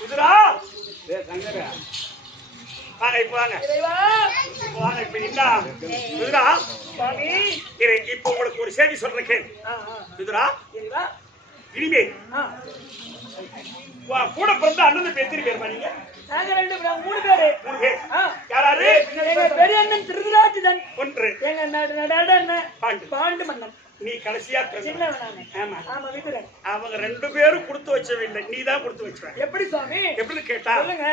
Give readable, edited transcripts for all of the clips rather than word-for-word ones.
விதுரா வாங்க இப்ப வாங்க வாங்க இப்ப என்ன விதுரா இப்ப உங்களுக்கு ஒரு செய்தி சொல்றேன் கேள் விதுரா இனிமே கூட பிறந்த அண்ணன் எத்தனை பேர் நீங்க மூணு பேரு யாராரு பெரிய அண்ணன் திருதராஜன் ஒன்று எங்க பாண்டு மன்னன் நீ கடைசியா அவங்க ரெண்டு பேரும் கொடுத்து வச்சவில்லை நீ தான் கொடுத்து வச்ச எப்படி சுவாமி எப்படின்னு கேட்டா சொல்லுங்க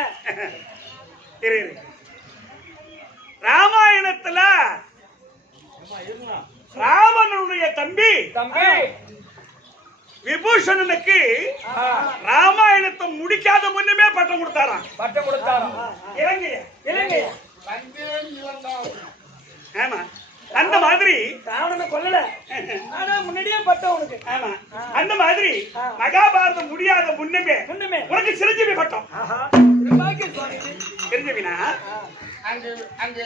ராமாயணத்துல ராவணனுடைய தம்பி விபூஷணனுக்கு ராமாயணத்தை முடிக்காத முன்னமே பட்டம் கொடுத்தாராம் இலங்கைய ஆமா அந்த மாதிரி ராவணனை கொல்லல ஆனா முன்னாடியே பட்டம் உனக்கு ஆமா அந்த மாதிரி மகாபாரதம் முடியாத முன்னமே உனக்கு சிரஞ்சீவி பட்டம் சிரஞ்சீவினா அங்க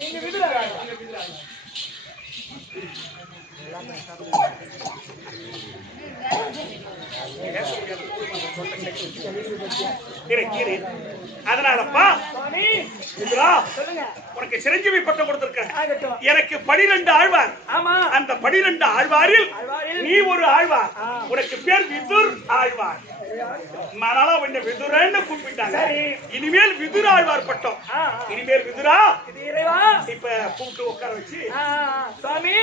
நீங்க விதுரா அதனாலப்பா உனக்கு சிரஞ்சீவி பட்டம் கொடுத்திருக்க எனக்கு 12 ஆழ்வார் அந்த 12 ஆழ்வாரில் நீ ஒரு ஆழ்வார் உனக்கு பேர் விதுர் ஆழ்வார் மனால உன்னை விதுரன்னு கூப்பிட்டாங்க இனிமேல் விதுர ஆழ்வார் பட்டம் இனிமேல் விதுரா இப்ப கூப்பிட்டு உட்கார வச்சு சுவாமி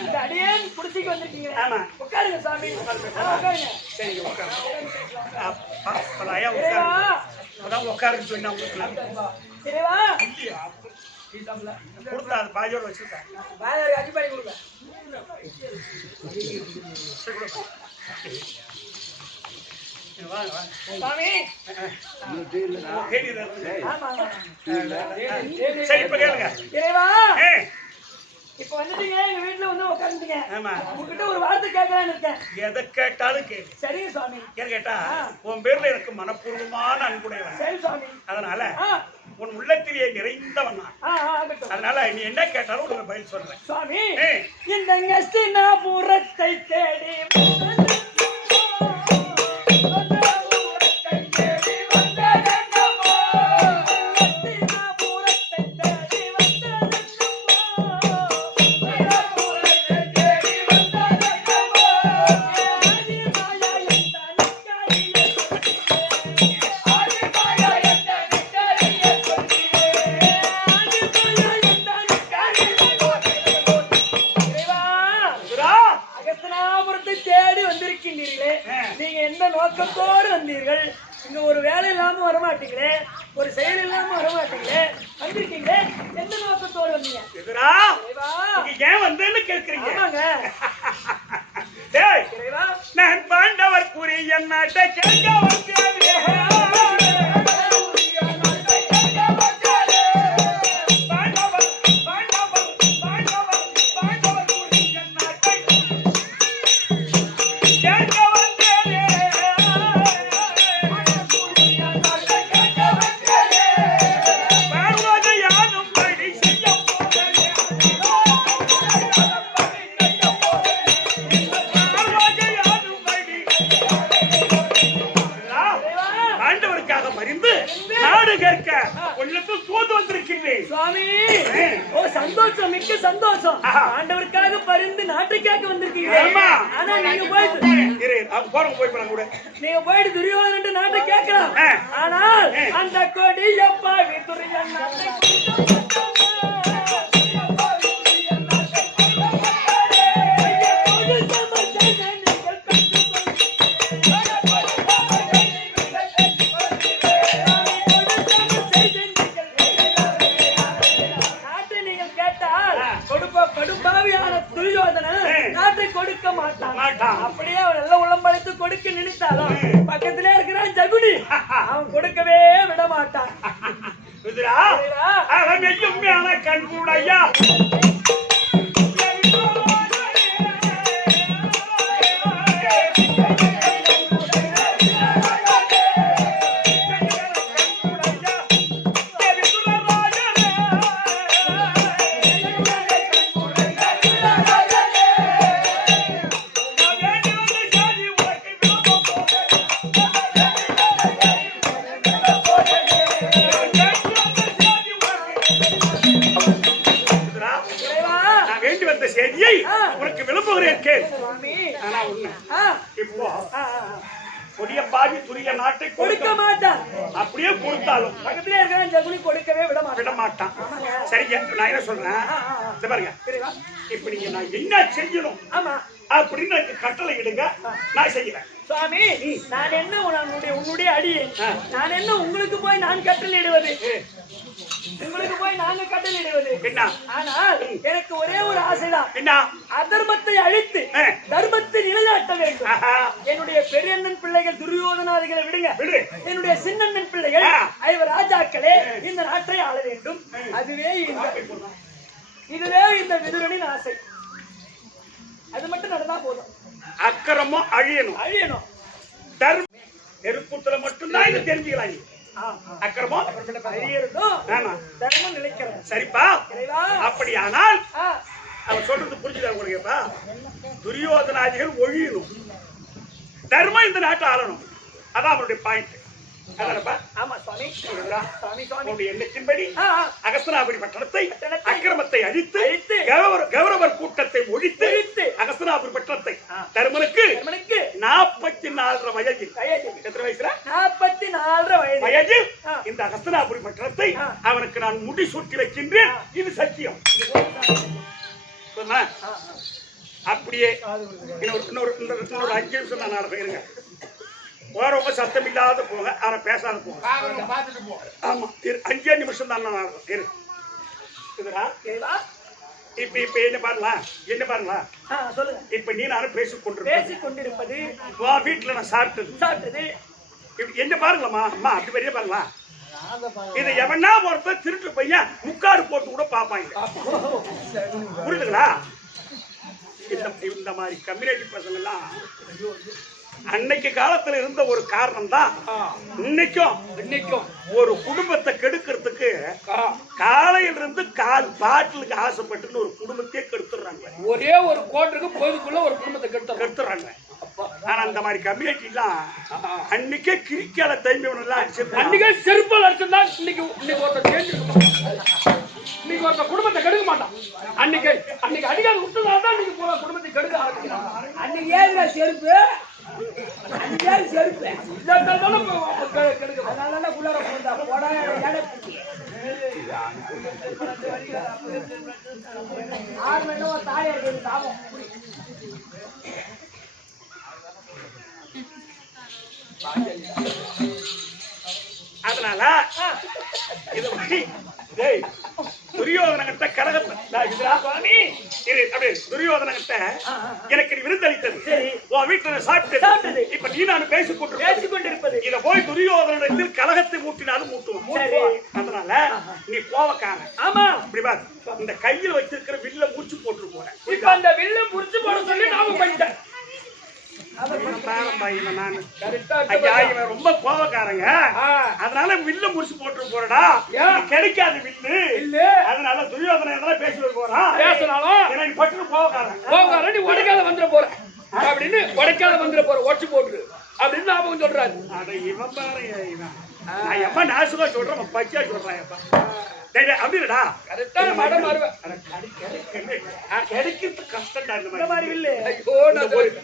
இந்த அடியேன் புடிச்சிக்கு வந்திருக்கீங்க ஆமா உட்காருங்க சாமி உட்காருங்க சரி உட்காருங்க அதான் உட்காருன்னு சொன்னா கொடுத்தா அது பாஜோட வச்சிருக்கேன் அடிப்படை கொடுங்க சரி இப்ப கேளுங்க இப்ப வந்துட்டீங்க எங்க வீட்டுல வந்து உட்காந்துட்டீங்க உங்ககிட்ட ஒரு வார்த்தை கேட்கலான்னு இருக்கேன் எதை கேட்டாலும் கேளு சரிங்க சுவாமி என்ன கேட்டா உன் பேர்ல எனக்கு மனப்பூர்வமான அன்புடையவன் சரி சுவாமி அதனால உன் உள்ளத்திலேயே நிறைந்தவன் அதனால நீ என்ன கேட்டாலும் உனக்கு பதில் சொல்றேன் சுவாமி இந்த ஹஸ்தினாபுரத்தை தேடி நோக்கத்தோடு வந்தீர்கள் இங்க ஒரு வேலை இல்லாம வரமாட்டீங்களே ஒரு செயல் இல்லாம வரமாட்டீங்களே வந்திருக்கீங்களே எந்த நோக்கத்தோடு வந்தீங்க ஏன் வந்தேன்னு கேட்கிறீங்க நான் பாண்டவர் கூறிய நாட்டை கேட்க வந்தேன் சந்தோஷம் மிக்க சந்தோஷம் ஆண்டவருக்காக பரிந்து நாட்டுக்காக வந்திருக்கீங்க ஆனா நீங்க போயிட்டு துரியோதனன் நாட்டை கேட்கலாம் ஆனால் அந்த கொடி எப்பா துரியன் நாட்டை அப்படியே அவன் எல்லாம் உளம்படைத்து கொடுக்க நினைத்தாலும் பக்கத்திலே இருக்கிறான் ஜகுனி அவன் கொடுக்கவே விட மாட்டான் கண்கூடையா கேள். சுவாமி ஆனா ஒண்ணு, ஆ, இப்போ ஆ, கொடிய பாவி துரிய நாட்டை கொடுக்க மாட்டான். அப்படியே கொடுத்தாலும் பக்கத்திலே இருக்கிற ஜகுலி கொடுக்கவே விட மாட்டான். விட மாட்டான். சரிங்க, நான் என்ன சொல்றேன், இத பாருங்க, சரிவா? இப்ப நீங்க நான் என்ன செய்யணும் ஆமா அப்படின்னு எனக்கு கட்டளை இடுங்க, நான் செய்யறேன். சுவாமி, நான் என்ன உன்னுடைய அடியே, நான் என்ன உங்களுக்கு போய் நான் கட்டளையிடுவது, உங்களுக்கு போய் நாங்க கட்டளையிடுவது என்ன? ஆனால் எனக்கு ஒரே ஒரு ஆசைதான். என்ன? அதர்மத்தை அழித்து தர்மத்தை நிலைநாட்ட வேண்டும். என்னுடைய பெரியண்ணன் பிள்ளைகள் துரியோதனாதிகளை விடுங்க, விடு. என்னுடைய சின்னண்ணன் பிள்ளைகள் ஐவர் ராஜாக்களே இந்த நாட்டை ஆள வேண்டும். இதுவே இந்த விதுரனின் ஆசை. அது மட்டும் நடந்தா போதும். அக்கிரமம் அழியணும். தர்ம நெருப்புத்துல மட்டும்தான் இதை தெரிஞ்சுக்கலாம். அக்கிரமம் அழியறதும் ஆமா, தர்மம் நிலைக்கிறது. சரிப்பா. இறைவா, அப்படியானால் அவன் சொல்றது புரிஞ்சுதா உங்களுக்குப்பா? துரியோதனாதிகள் ஒழியணும், தர்மம் இந்த நாட்டை ஆளணும். அதான் அவனுடைய பாயிண்ட். அதானப்பா? ஆமா சுவாமி. சுவாமி உன்னுடைய எண்ணத்தின்படி அகஸ்தனாபுரி பட்டணத்தை அக்கிரமத்தை அழித்து கௌரவர் கூட்டத்தை ஒழித்து அகஸ்தனாபுரி பட்டணத்தை தருமனுக்கு 44 வயதில், எத்தனை வயசுல? 44 வயதில் இந்த அகஸ்தனாபுரி பட்டணத்தை அவனுக்கு நான் முடி சூட்டி வைக்கின்றேன். இது சத்தியம். சொன்னா அப்படியே இன்னொரு 5 நிமிஷம் நான் நடப்பேன். இருங்க, போறவங்க சத்தம் இல்லாத போங்க, ஆனா பேசாத போங்க. ஆமா, 5 நிமிஷம் தான் நடக்கும். இப்ப என்ன பாருங்களா, சொல்லுங்க. இப்ப நீ நானும் பேசிக் கொண்டிருப்பது வீட்டுல நான் சாப்பிட்டது என்ன பாருங்களா அம்மா, அப்படி பெரிய பாருங்களா. இதை எவனா ஒருத்தர் திருட்டு பையன் முக்காடு போட்டு கூட பாப்பாங்க. புரியுதுங்களா? இந்த மாதிரி கம்யூனிட்டி பசங்க எல்லாம் அன்னைக்கு காலத்துல இருந்த ஒரு காரணம் தான் இன்னைக்கும் ஒரு குடும்பத்தை கெடுக்கிறதுக்கு காலையில இருந்து பாட்டிலுக்கு ஆசைப்பட்டு ஒரு குடும்பத்தையே கெடுத்துறாங்க. ஒரே ஒரு கோட்டருக்கு போதுக்குள்ள ஒரு குடும்பத்தை கெடுத்துறாங்க. ஆனா அந்த மாதிரி கம்யூனிட்டி எல்லாம் அன்னைக்கே கிரிக்கால தைமியம் எல்லாம் அடிச்சிருக்காங்க. அன்னைக்கே செருப்பால் அடிச்சிருந்தா இன்னைக்கு ஒருத்தர் இன்னைக்கு ஒருத்தர் குடும்பத்தை கெடுக்க மாட்டான். அன்னைக்கு அடிக்காத விட்டுனால்தான் இன்னைக்கு குடும்பத்தை கெடுக்க ஆரம்பிக்கிறான். அன்னைக்கு ஏங்க செருப்பு, செருப்பு கெடுக்க அதனால குள்ளார போந்தா போடா தாயா இருக்கு சாபம். அதனால துரியோதனகிட்ட துரியோதனகிட்ட எனக்கு நீ விருந்தளித்தது, உன் வீட்டுல சாப்பிட்டது. இப்ப நீ நான் பேசிக் கொண்டிருப்பது இத போய் துரியோதனத்தில் கலகத்தை மூட்டினாலும் மூட்டுவோம். அதனால நீ கோவக்காரன். ஆமா, இப்படி பாரு, இந்த கையில் வச்சிருக்கிற வில்ல மூச்சு போட்டு போறேன். இப்ப அந்த வில்ல முடிச்சு போட சொல்லி நாம போயிட்டேன். ரொம்ப கோவக்காரங்க, அதனால வில்ல முடிச்சு போட்டு போறடா. கிடைக்காது வில்லு, அதனால துரியோதன பேசிட்டு போறான். பேசினாலும் பட்டு கோவக்காரன் நீ உடைக்காத வந்துட போற அப்படின்னு, உடைக்காத வந்துட போற ஒச்சு போட்டு அப்படின்னு ஞாபகம் சொல்றாரு. அட இவன் பாரு, நான் எப்ப நாசுவா சொல்றேன், பச்சையா சொல்றேன் அப்படிடா. கிடைக்கிறது கஷ்டம்.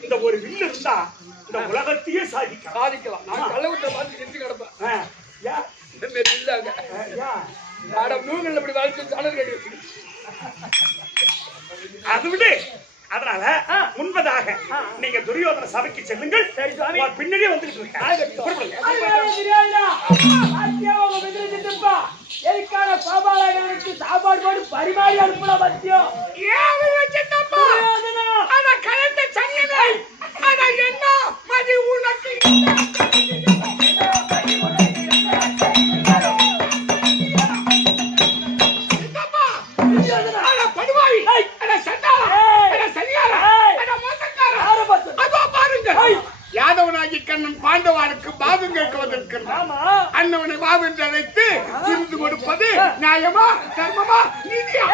இந்த ஒரு வில்லு இருந்தா இந்த உலகத்தையே சாதிக்கலாம். நான் கள்ளவுட்ட பார்த்து செஞ்சு கிடப்பேன். நூல்கள் அப்படி வாழ்க்கை சாணல் கட்டி வச்சு அது விடு. அதனால முன்பதாக நீங்க துரியோதன சபைக்கு செல்லுங்கள். பின்னாடியே வந்துட்டு சாப்பாடு போட்டு பரிமாறி அனுப்பலாம். பத்தியம் யாதவனாகி கண்ணன் பாண்டவானுக்கு பாவம் கேட்க வந்திருக்கிறான். அண்ணவனை பாவம் அழைத்து விருந்து கொடுப்பது நியாயமா, தர்மமா, நீதியா?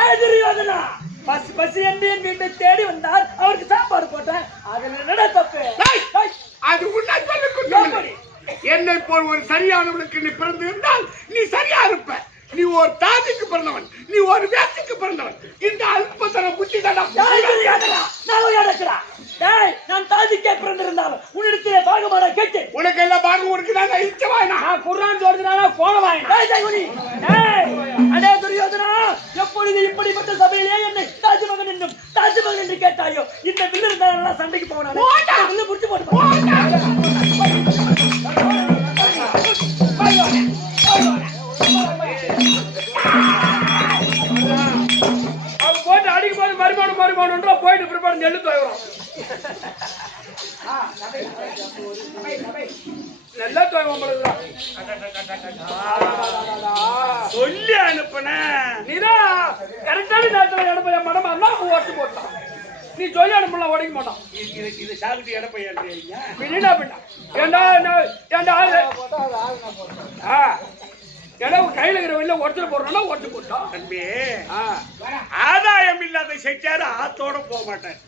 பஸ் எம்பியன் வீட்டை தேடி வந்தார், அவருக்கு சாப்பாடு போட்டேன். அதுல என்னடா தப்பு? அது உன்னை சொல்ல குற்றம். என்னை போல் ஒரு சரியானவனுக்கு நீ பிறந்து இருந்தால் நீ சரியா இருப்ப. நீ ஒரு தாதிக்கு பிறந்தவன், நீ ஒரு வேசிக்கு பிறந்தவன். இந்த அல்பதர புத்தி தான் டேய் நான் தாதிக்கே பிறந்திருந்தாலும் உன்னிடத்திலே பாகமாடா கேட்டேன். உனக்கு எல்லாம் பாகம் இருக்குதாங்க இச்சவாயினா நான் குர்ஆன் சொல்றதுனால கோலவாயன். டேய் ஜெயகுனி டேய் அடே துரியோதனா எப்பொழுது இப்படிப்பட்ட சபையிலே என்னை தாஜ்மகன் என்னும் தாஜ்மகன் என்று கேட்டாயோ இந்த வில்லு இருந்தாலும் சண்டைக்கு போனானே வில்லு புடிச்சு போடு. அவன் போட்டு அடிக்கும் போது மறுபடியும் போயிட்டு பிற்பாடு நெல்லு துவைக்கிறோம் நல்லா துவைவம் சொல்லி அனுப்புன நீதான் கரெக்டான நேரத்தில் எடப்பைய மடமா இருந்தா ஓட்டு போட்டான். நீ சொல்லி அனுப்பலாம் உடைக்க மாட்டான். இது சாகுட்டி எடப்பையா பின்னா பின்னா ஏண்டா ஏண்டா ஏன்னா கையில இருக்கிற வெளில ஒருத்தர் போடுறோம்னா ஒட்டு போட்டோம். தம்பி ஆதாயம் இல்லாத செஞ்சாரு ஆத்தோட போக மாட்டேன்.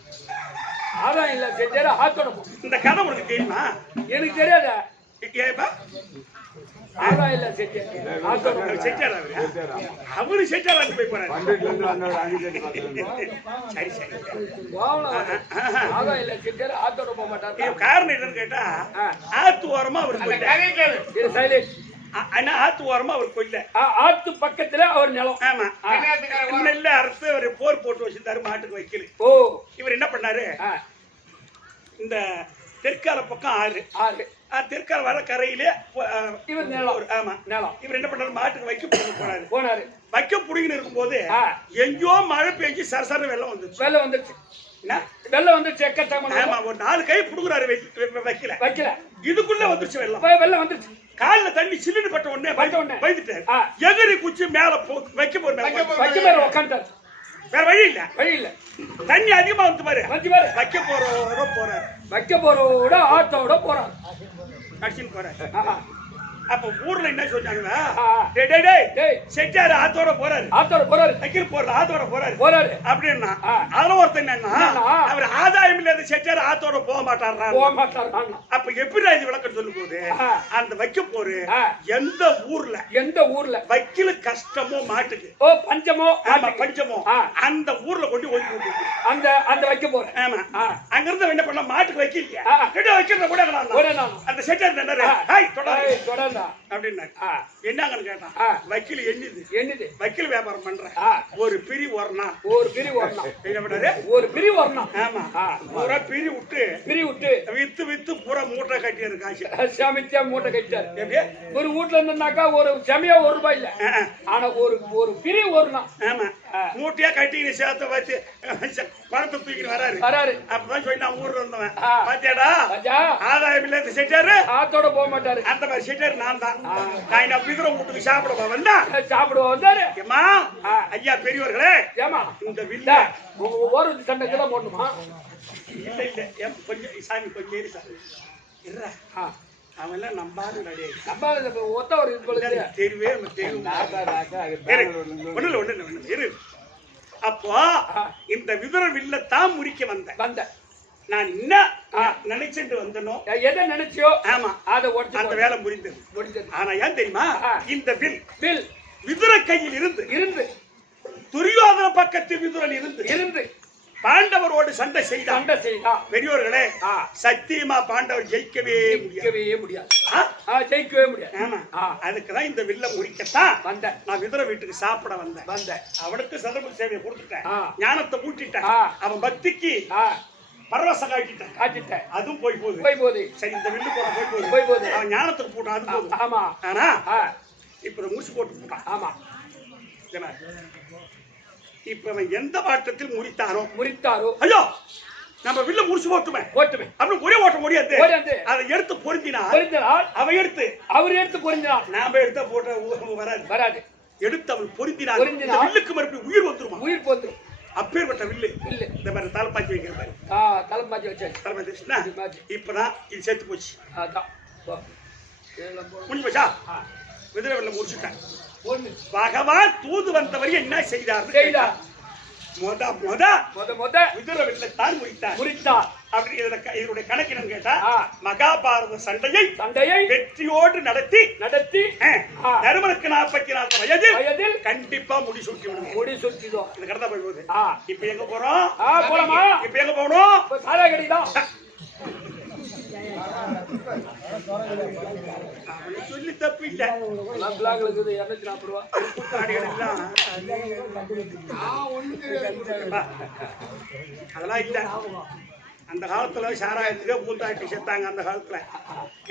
ஆதாயம் இல்ல செஞ்சாரு ஆத்தோட போ. இந்த கதை உனக்கு தெரியுமா? எனக்கு தெரியாத ஏப்பா ஆதாயம் இல்ல செஞ்சாரு ஆத்தோட செஞ்சாரு அவரு செஞ்சாரு போய் போறாரு. சரி சரி ஆதாயம் இல்ல செஞ்சாரு ஆத்தோட போக மாட்டாரு. காரணம் என்னன்னு கேட்டா ஆத்து ஓரமா அவர் கொல்ல. ஆத்து ஓரமா அவர் கொல்ல. ஆத்து பக்கத்துல அவர் நிலம். ஆமா நெல்ல அறுத்து அவர் போர் போட்டு வச்சிருந்தாரு மாட்டுக்கு வைக்கல. ஓ இவர் என்ன பண்ணாரு இந்த தெற்கால பக்கம் ஆறு தெற்கால வர கரையிலே இவர் நிலம். ஆமா நிலம். இவர் என்ன பண்ணாரு மாட்டுக்கு வைக்க போனாரு. வைக்க புடிங்கன்னு இருக்கும் போது எங்கேயோ மழை பெஞ்சு சரசர வெள்ளம் வந்துச்சு. வெள்ளம் வந்துச்சு. வெள்ளம் வந்துச்சு. ஆமா ஒரு 4 கை புடுங்குறாரு வைக்கல இதுக்குள்ள வந்துருச்சு வெள்ளம். வெள்ளம் வந்துருச்சு. கால்ல தண்ணி சில்லுன்னு பட்ட உடனே பயந்துட்டாரு. எதிரி குச்சி மேல வைக்க போற உட்காந்துட்டாரு. வேற வழி இல்ல. தண்ணி அதிகமா வந்து பாரு வைக்க போறாரு. வைக்க போறோட ஆத்தோட போறாரு. கட்சின்னு போறாரு. அப்ப ஊர்ல என்ன சொன்னாங்க? செட்டாரு ஆத்தோட போறாரு வைக்கிற போறாரு ஆத்தோட போறாரு அப்படின்னா அதுல ஒருத்தன் என்னன்னா அவர் ஆதாயம் இல்லாத செட்டாரு ஆத்தோட போக மாட்டாரு. அப்ப எப்படி இது விளக்கம் சொல்லும் போது அந்த வைக்க போரு எந்த ஊர்ல வைக்கல கஷ்டமோ மாட்டுக்கு பஞ்சமோ அந்த ஊர்ல கொண்டு ஒதுக்கி அந்த வைக்க போற. ஆமா அங்க இருந்து என்ன பண்ண மாட்டுக்கு வைக்கலையா வைக்கிறத கூட அந்த செட்டாரு அப்படின்னா என்னங்கன்னு கேட்டான். வக்கீல் என்னது வக்கீல் வியாபாரம் பண்றேன். ஒரு பிரி வரணும் என்ன பண்ணாரு? ஒரு பிரி வரணும். ஆமா பூரா பிரி விட்டு வித்து பூரா மூட்டை கட்டியாரு. காசு சமைச்சா மூட்டை கட்டிட்டாரு. எப்படியே ஒரு வீட்டுல இருந்தாக்கா ஒரு சமையா ₹1 இல்ல. ஆனா ஒரு பிரி வரணும். ஆமா மூட்டையா கட்டி சேர்த்து வச்சு பணத்தை தூக்கிட்டு வராரு. அப்பதான் சொல்லி நான் ஊர்ல இருந்தவன் பாத்தியாடா ஆதாயம் இல்ல செட்டாரு ஆத்தோட போக மாட்டாரு. அந்த மாதிரி செட்டாரு நான் தான். நான் விதுர வீட்டுக்கு சாப்பிடுவா வந்தாரு. ஐயா பெரியவர்களே ஏமா இந்த வில்ல ஒரு சண்டைக்கு போடணுமா? இல்ல கொஞ்சம் சாமி கொஞ்சம் இரு சாமி இருறா. அவன் எல்லாம் நம்பாது ஒத்த ஒரு தெரியவே ஒண்ணு. அப்போ இந்த விதுர வில்லத்தான் முடிக்க வந்த நான் என்ன நினைச்சிட்டு வந்தனோ எதை நினைச்சியோ ஆமா அத அந்த வேலை முடிந்தது. ஆனா ஏன் தெரியுமா இந்த வில் விதுர கையில் இருந்து துரியோதன பக்கத்தில் விதுரன் இருந்து பாண்டவரோடு சண்டை செய்தான். பெரியோர்களே சத்தியமா பாண்டவர் ஜெயிக்கவே முடியாது. அதுக்குதான் இந்த வில்ல முடிக்கத்தான் வந்தேன். நான் விதுர வீட்டுக்கு சாப்பிட வந்தேன். அவனுக்கு சதர்ம சேவையை கொடுத்துட்டேன், ஞானத்தை ஊட்டிட்டேன், அவன் பக்திக்கு பரவசம் காட்டிட்டேன். அதுவும் போய் போகுது. சரி இந்த வில்லு போய் போகுது. அவன் ஞானத்துக்கு போட்டான், அது போகுது. ஆமா ஆனா இப்ப முடிச்சு போட்டு போட்டான். ஆமா இப்ப அவன் எந்த வாட்டத்தில் முறித்தாரோ ஐயோ நம்ம வில்ல முடிச்சு போட்டுமே அப்படி ஒரே ஓட்ட முடியாது. அதை எடுத்து பொருந்தினால் அவர் எடுத்து பொருந்தினார். நாம எடுத்த போட்ட வராது. எடுத்து அவன் பொருந்தினார். வில்லுக்கு மறுபடியும் உயிர் வந்துரும். அப்பேற்பட்ட வில்லு இந்த மாதிரி தலைப்பாச்சி வைக்கிற மாதிரி தலைப்பாச்சி வச்சா இப்பதான் இது சேர்த்து போச்சு. முடிஞ்சு போச்சா? விதிர வில்ல முடிச்சுட்டேன். பகவான் தூது வந்தவர் என்ன செய்தார்? விதுர வில்லைத்தான் முறித்தார். அப்படி இதனுடைய கணக்கினம் கேட்டா மகாபாரத சண்டையை வெற்றியோடு நடத்தி தருமனுக்கு 44 வயதில் கண்டிப்பா முடிசூட்டி முடிசூட்டிடும். இது கடத்த போய் போகுது. இப்ப எங்க போறோம்? போலாமா? இப்ப எங்க போகணும்? சாரா கடிதான் சொல்லி தப்பு இல்ல. அதெல்லாம் இல்ல. அந்த காலத்துல சாராயத்துக்கே பூந்தாட்டி செத்தாங்க அந்த காலத்துல.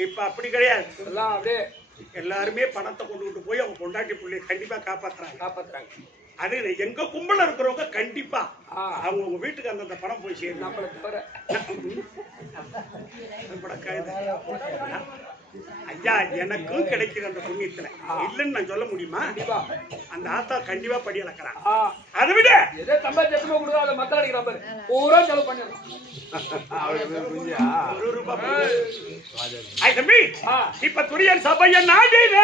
இப்ப அப்படி கிடையாது. எல்லாருமே பணத்தை கொண்டு போய் அவங்க பொண்டாட்டி பிள்ளைய கண்டிப்பா காப்பாத்துறாங்க. அது எங்க கும்பல இருக்கிறவங்க கண்டிப்பா அவங்க உங்க வீட்டுக்கு அந்தந்த பணம் போய் சேரும். ஐயா எனக்கும் கிடைக்குது அந்த புண்ணியத்துல இல்லன்னு நான் சொல்ல முடியுமா? அந்த ஆத்தா கண்டிப்பா படி அளக்கிறான். அதை விட தம்பி இப்ப துரியன் சபைய நாடின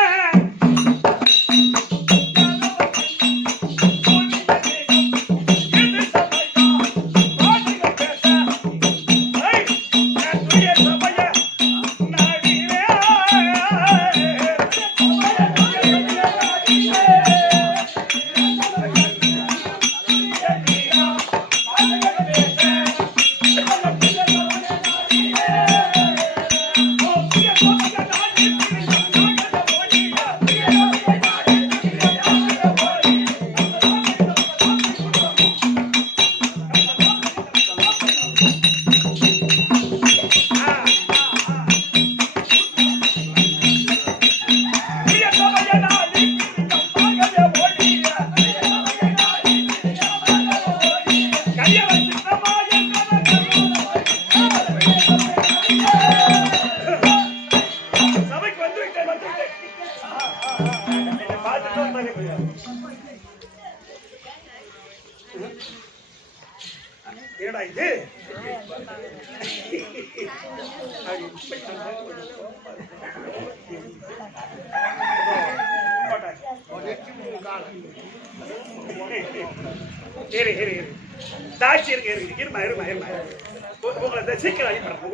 என்னடா இது?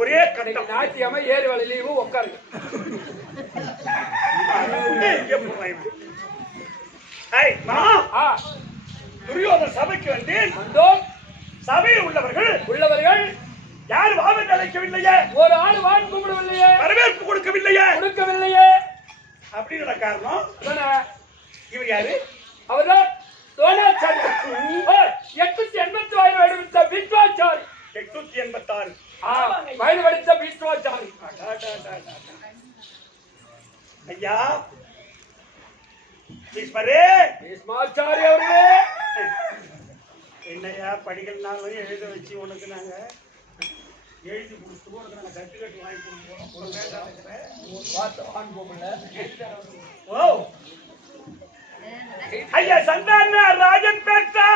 ஒரே கட்டம் ஞாயிற்றுக்கிழமை ஏறு வேலையிலும் உட்காருங்க. துரியோதன சபைக்கு வந்தோம். சபையில் உள்ளவர்கள் யார் வாதம் அழைக்கவில்லையே, ஒரு ஆள் வான் கும்பிடவில்லையே, வரவேற்பு கொடுக்கவில்லையே அப்படின்னு காரணம். இவர் யாரு? அவர்தான் துரோணாச்சாரி. 886 வயது படித்த விஸ்வாச்சாரி. 886 வயது படித்த விஸ்வாச்சாரி. ஐயா பீஷ்மாச்சாரி அவர்களே, என்னையா படிக்கணும்னாலும் எழுத வச்சு உனக்கு நாங்க எழுதி கொடுத்து உனக்கு நாங்க கட்டு வாங்கி கொடுப்போம். ஓ ஐயா சந்தான ராஜன் பேட்டா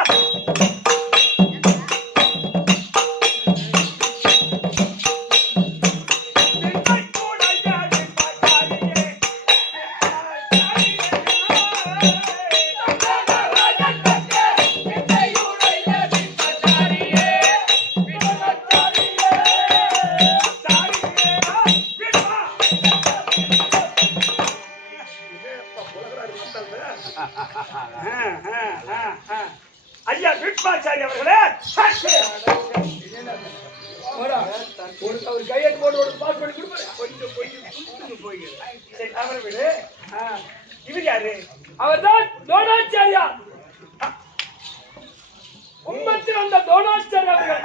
ஐயா விட்பாச்சாரி அவர்களே, ஒரு கையெழுத்து போட்டு ஒரு பாஸ் பண்ணி கொடுப்பாரு. அவரை விடு. இவர் யாரு? அவர்தான் துரோணாச்சாரியா. கும்பத்தில் வந்த துரோணாச்சாரி அவர்கள்.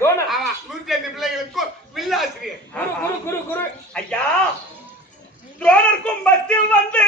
துரோணர் 105 பிள்ளைகளுக்கும் வில்லாசிரியர். குரு குரு குரு. ஐயா துரோணர் கும்பத்தில் வந்து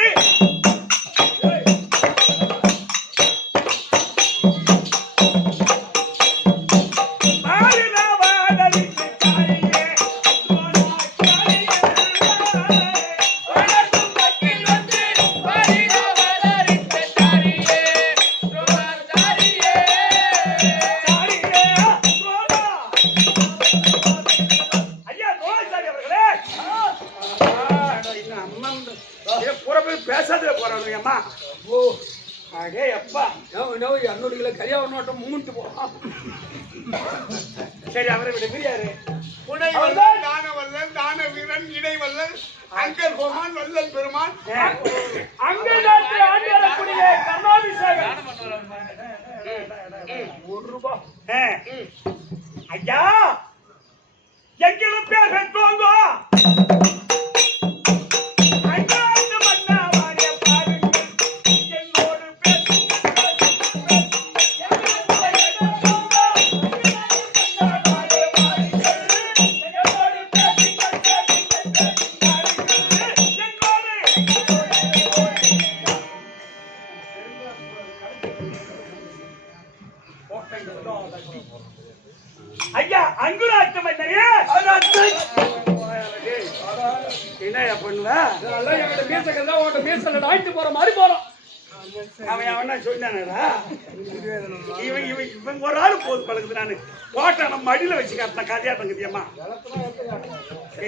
அடே அப்பா நோ 200 கிலோ கரியாவ நோட்டம் மூஞ்சிட்டு போறான். சரி அவரை விட பிரியாரு புனை வல்லல், தான வல்லல், தான வீரன், இடை வல்லல், அங்கர் கோமான், வல்லல் பெருமான். அங்க நாட்டு ஆண்டியரக்கூடிய கர்ணாபிஷேகம் ₹1. ஐயா எங்கிலும் பேர் பெற்றோங்க ஐயா அங்குராட்சி மன்னரே என்ன பண்ணுவ அதெல்லாம் என்கிட்ட பேசக்கதான் உன்கிட்ட பேசல ஆயிட்டு போற மாதிரி போறோம். அவன் அவனா சொன்னானடா இவன் ஒரு ஆளு போது பழகுது. நானு கோட்டை நம்ம மடியில வச்சு காட்டின கதையா தங்குதியம்மா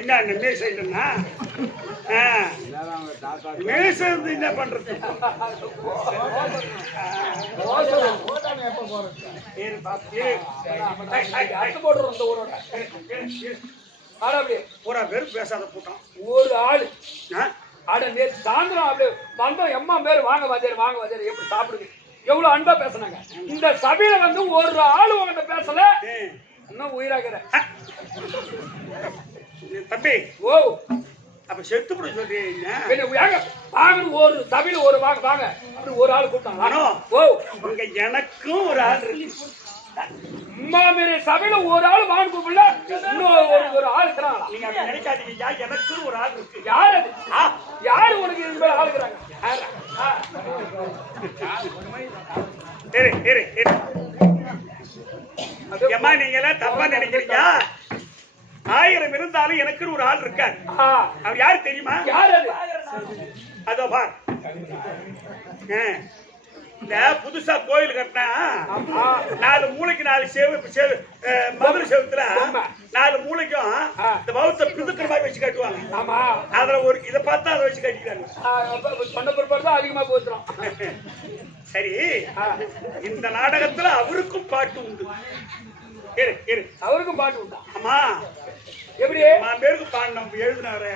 என்ன மேச இல்லைன்னா மேச இருந்து என்ன பண்றது பூரா பேர் பேசாத கூட்டம். ஒரு ஆளு அட நேற்று சாயந்தரம் அப்படியே வந்தோம். எம்மா பேர் வாங்க வாத்தியார் எப்படி சாப்பிடுது எவ்வளவு அன்பா பேசுனாங்க. இந்த சபையில வந்து ஒரு ஆளு உங்ககிட்ட பேசல, இன்னும் உயிராகிற தம்பி. ஓ அப்ப செத்து கூட சொல்றீங்க. ஒரு சபையில ஒரு வாங்க அப்படி ஒரு ஆள் கூப்பிட்டாங்க. ஓ உங்க எனக்கும் ஒரு ஆள் இருக்கு. அம்மா மேரே சபையில ஒரு ஆள் வாங்க கூப்பிடல, இன்னும் ஒரு ஆள் இருக்கிறாங்களா? நீங்க அப்படி நினைக்காதீங்க. எனக்கும் ஒரு ஆள் இருக்கு. யாரு அது? யாரு உனக்கு இது மேல ஆள் இருக்கிறாங்க? ஏமா நீங்க எல்லாம் தப்பா நினைக்கிறீங்க. 1000 இருந்தாலும் எனக்கு ஒரு ஆள் இருக்காரு. அவர் யாரு தெரியுமா? யாரு அது? அதோ பார். இந்த புதுசா கோயில் கட்டினா 4 மூளைக்கு 4 செவு மதுரை செவத்துல 4 மூளைக்கும் இந்த பௌத்த பிதுக்கிற மாதிரி வச்சு கட்டுவாங்க. அதுல ஒரு இதை பார்த்தா அதை வச்சு கட்டிக்கிறாங்க. சொன்ன பிற்பாடு தான் அதிகமா போச்சுரும். சரி இந்த நாடகத்துல அவருக்கும் பாட்டு உண்டு. அவருக்கும் பாட்டு உண்டா? ஆமா. எப்படி பேருக்கு பாடின எழுதினாரு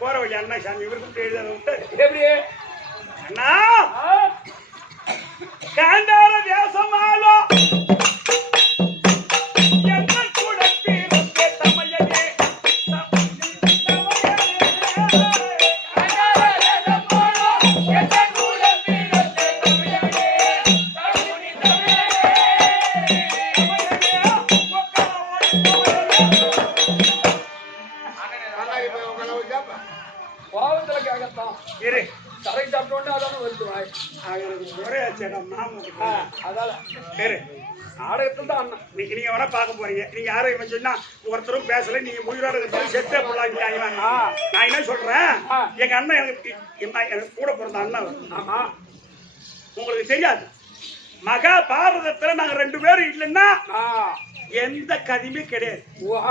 போற வழி அண்ணா சாமி. இவருக்கும் எழுத விட்டு எப்படி அண்ணா காந்தார தேசமாலோ என்ன கூட தீரத்தே தமையனே கோவத்துல கேட்கத்தான் இரு தலை சாப்பிட்டோன்னு அதான வருது வாய். ஒரே மாமு அதால சரி நாடகத்துல தான் அண்ணன். நீங்க வேணா பார்க்க போறீங்க. நீங்க யாரும் இவன் சொன்னா ஒருத்தரும் பேசல. நீங்க உயிரோட செத்தே போடலாம். நான் என்ன சொல்றேன், எங்க அண்ணன் எனக்கு கூட பிறந்த அண்ணன். ஆமா உங்களுக்கு தெரியாது, மகாபாரதத்துல நாங்க 2 பேரும் இல்லைன்னா எந்த கதையுமே கிடையாது.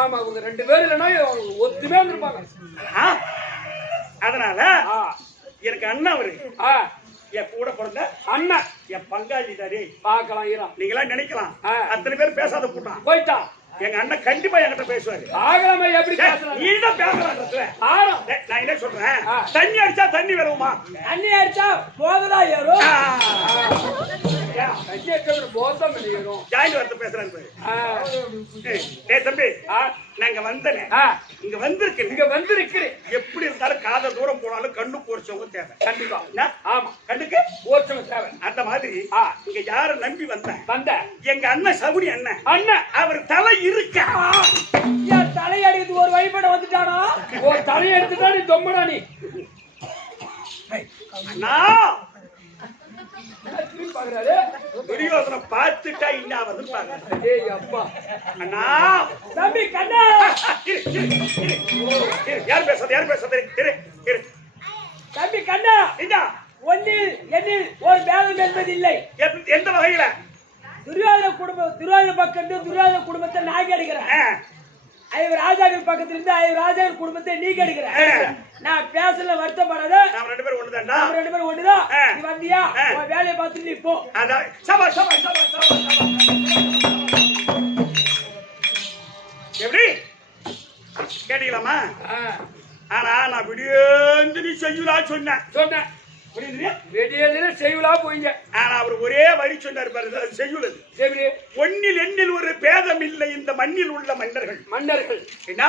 ஆமா அவங்க 2 பேரும் இல்லைன்னா ஒத்துமே வந்திருப்பாங்க. அதனால எனக்கு அண்ணன் அவரு என் கூட பிறந்த அண்ணன் என் பங்காளி தாரி. பார்க்கலாம் நீங்களா நினைக்கலாம் அத்தனை பேர் பேசாத கூட்டம். போயிட்டான். எங்க அண்ணன் கண்டிப்பா என்கிட்ட பேசுவாரு. ஆகலாமா எப்படி பேசலாம்? நீதான் பேசலாம். நான் என்ன சொல்றேன், தண்ணி அடிச்சா தண்ணி வருமா? தண்ணி அடிச்சா போதலா ஏறும். தண்ணி அடிச்சா போதம் ஏறும். ஜாயின் வார்த்தை பேசுறாரு பாரு. தம்பி நாங்க வந்தனே இங்க வந்திருக்கிறேன். எப்படி இருந்தாலும் காத தூரம் போனாலும் கண்ணு போர்ச்சவங்க தேவை. கண்டிப்பா. ஆமா கண்ணுக்கு போர்ச்சவங்க தேவை. அந்த மாதிரி இங்க யார நம்பி வந்த எங்க அண்ணன் சவுனி அண்ணன் அவர் தலை இருக்கா. தலையடித்து ஒரு வழிபட வந்துட்டானா? ஒரு தலையை எடுத்துட்டா நீ தொம்மடா நீ. அண்ணா துரியோதனை பார்த்துட்டா இன்னும் வந்து பாருங்க. அண்ணா தம்பி கண்ணா யார் பேசுறது தம்பி கண்ணா ஒன்னில் என்னில் ஒரு பேதம் என்பதில்லை. எந்த வகையில? துரியோதன பக்கம் துரியோதன குடும்பத்தை நாகி அடிக்கிறேன். ஐவர் ராஜாக்கள் பக்கத்துல இருந்து ஐவர் ராஜாக்கள் குடும்பத்தை நீ கெடுக்கிற. நான் பேசல வருத்தப்படாத. நாம 2 பேரும் ஒண்ணுதான்டா. நாம 2 பேரும் ஒண்ணுதான். நீ வந்தியா? உன் வேலையை பார்த்துட்டு நீ போ. அதான் சபா சபா சபா சபா. எப்படி கேட்டீங்களாமா? ஆனா நான் விடியேந்து நீ செய்யுலா சொன்னேன். புரியுது? வெளியே செய்யுலா போயிங்க. ஆனா அவர் ஒரே வரி சொன்னார் பாரு, செய்யுள் அது. ஒன்னில் எண்ணில் ஒரு பேதம் இல்லை இந்த மண்ணில் உள்ள மன்னர்கள். என்ன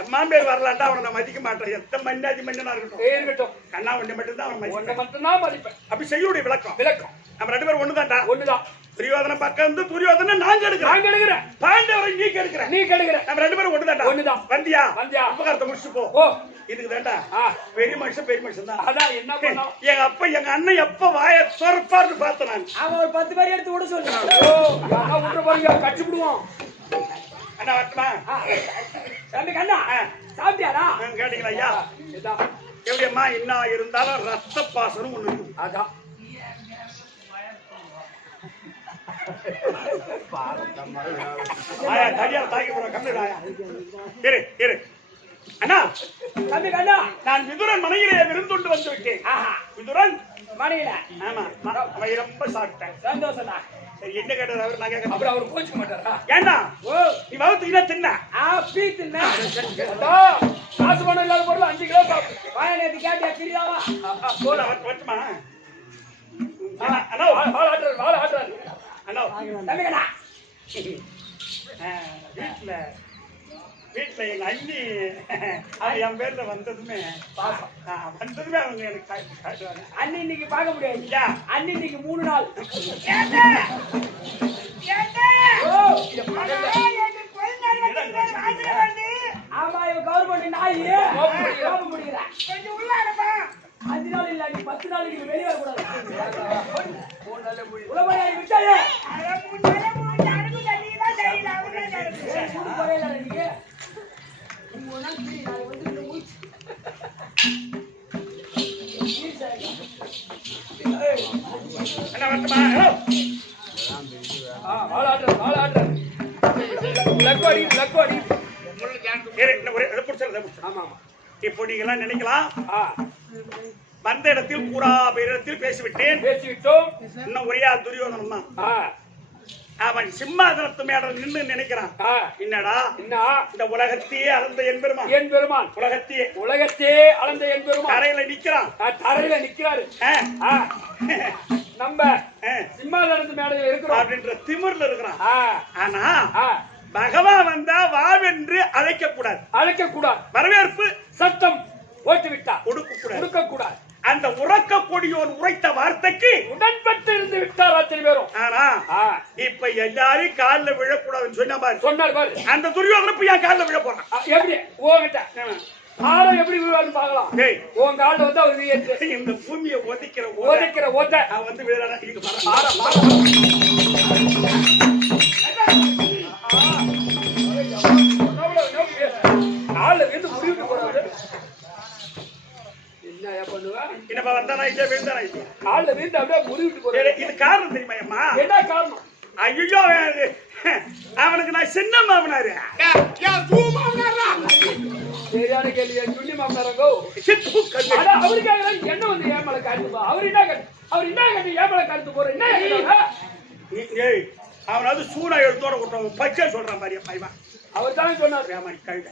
எம்மா பேர் வரலாண்டா அவனை நான் மதிக்க மாட்டேன். எத்தனை மன்னாதி மன்னனா இருக்கட்டும், கண்ணா ஒண்ணு மட்டும்தான் அவன் மட்டும்தான் மதிப்பேன். அப்படி செய்யுடைய விளக்கம் நம்ம 2 பேரும் ஒண்ணுதான்டா. ஒண்ணுதான். துரியோதன பக்கம் வந்து துரியோதன நான் கெடுக்கிறேன், பாண்டவரை நீ கெடுக்கிற. நம்ம 2 பேரும் ஒண்ணுதான். வந்தியா உபகாரத்தை முடிச்சு போ. இதுக்கு தான்டா பெரிய மனுஷன் தான். அதான் என்ன பண்ணோம்? எங்க அப்பா எங்க அண்ணன் எப்ப வாய திறப்பார்னு பார்த்தேன் நான். அவன் ஒரு 10 பேர் எடுத்து விட சொல்லுவான். விட்டு போறீங்க கட்சி விடுவோம். அண்ணா வரட்டுமா? தம்பி கண்ணா சாப்பிட்டியாடா? கேட்டீங்களா ஐயா? எப்படியம்மா என்ன இருந்தாலும் ரத்த பாசனம் ஒண்ணு இருக்கு. அதான் ஆயா தடியா தாக்கி போற கம்மிடாயா. இரு அண்ணா தம்பி கண்ணா, நான் விதுரன் மனையிலே விருந்துண்டு வந்து விட்டேன். விதுரன் மனையில? ஆமா, அவன் ரொம்ப சாப்பிட்டேன். சந்தோஷம் தான். சரி என்ன கேட்டார் அவர்? நான் கேட்க அப்புறம் அவர் கோச்சிக்க மாட்டாரா? ஏண்டா நீ வகுத்துக்கினா தின்ன பீ தின்ன காசு பணம் இல்லாத பொருள் 5 கிலோ சாப்பிட்டு வாய நேற்று கேட்டியா பிரியாவா? போல வரட்டுமா? அண்ணா வாழ ஆட்டுறாரு. அண்ணா தம்பி கண்ணா, வீட்டுல எங்க அண்ணி அது என் பேர்ல வந்ததுமே அவங்க எனக்கு காட்டுவாங்க. அண்ணி இன்னைக்கு பார்க்க முடியாது. அண்ணி இன்னைக்கு 3 நாள். ஆமா, இவன் கவர்மெண்ட் நாய் பார்க்க முடியல. 5 நாள் இல்ல, 10 நாளைக்கு வெளியே வரக்கூடாது. உலகம் விட்டாயே இப்போ நீங்க எல்லாம் நினைக்கலாம் வந்த இடத்தில் பூரா பேரிடத்தில் பேசிவிட்டோம். இன்னும் ஒரே ஆள் துரியோதனன் தான். அவன் சிம்மாசனத்து மேல நின்று நினைக்கிறான், என்னடா இந்த உலகத்தையே அளந்த எம்பெருமான் உலகத்தையே அளந்த எம்பெருமான் தரையில நிக்கிறாரு. நம்ம சிம்மாசனத்து மேடையில இருக்கிறோம் அப்படின்ற திமிர்ல இருக்கிறான். ஆனா பகவான் வந்தா வாவென்று அழைக்க கூடாது. வரவேற்பு சத்தம் கொடுக்க கூடாது. அந்த உறக்க கொடியோன் உரைத்த வார்த்தைக்கு உடன்பட்டு இருந்து விட்டார் அத்தனை பேரும். ஆனா இப்ப எல்லாரும் காலில் விழக்கூடாதுன்னு சொன்னார் பாரு. அந்த துரியோதன போய் என் காலில் விழ போறான். எப்படி ஓகிட்ட காலம் எப்படி விழுவான்னு பாக்கலாம். உன் காலில் வந்து அவர் இந்த பூமியை ஒதுக்கிற ஓட்ட வந்து விழுறான். காலில் விழுந்து முடிவிட்டு போறாரு. என்னப்பா வந்தானா இல்ல விழுந்தானா இல்ல கால்ல விழுந்து அப்படியே முறிவிட்டு போறாரு. இது காரணம் தெரியுமா? என்ன காரணம்? ஐயோ அவனுக்கு நான் சின்ன மாமனாரு. சரியான கேள்வி. சுண்ணி மாமனாரங்கோ அவருக்காக என்ன வந்து ஏமல காட்டு அவர் என்ன கட்டி ஏமல காட்டு போற என்ன? அவனாவது சூடா எடுத்தோட விட்டோம் பச்சை சொல்றான் பாரியா பையன். அவர் தானே சொன்னார் ஏமாடி கழுத.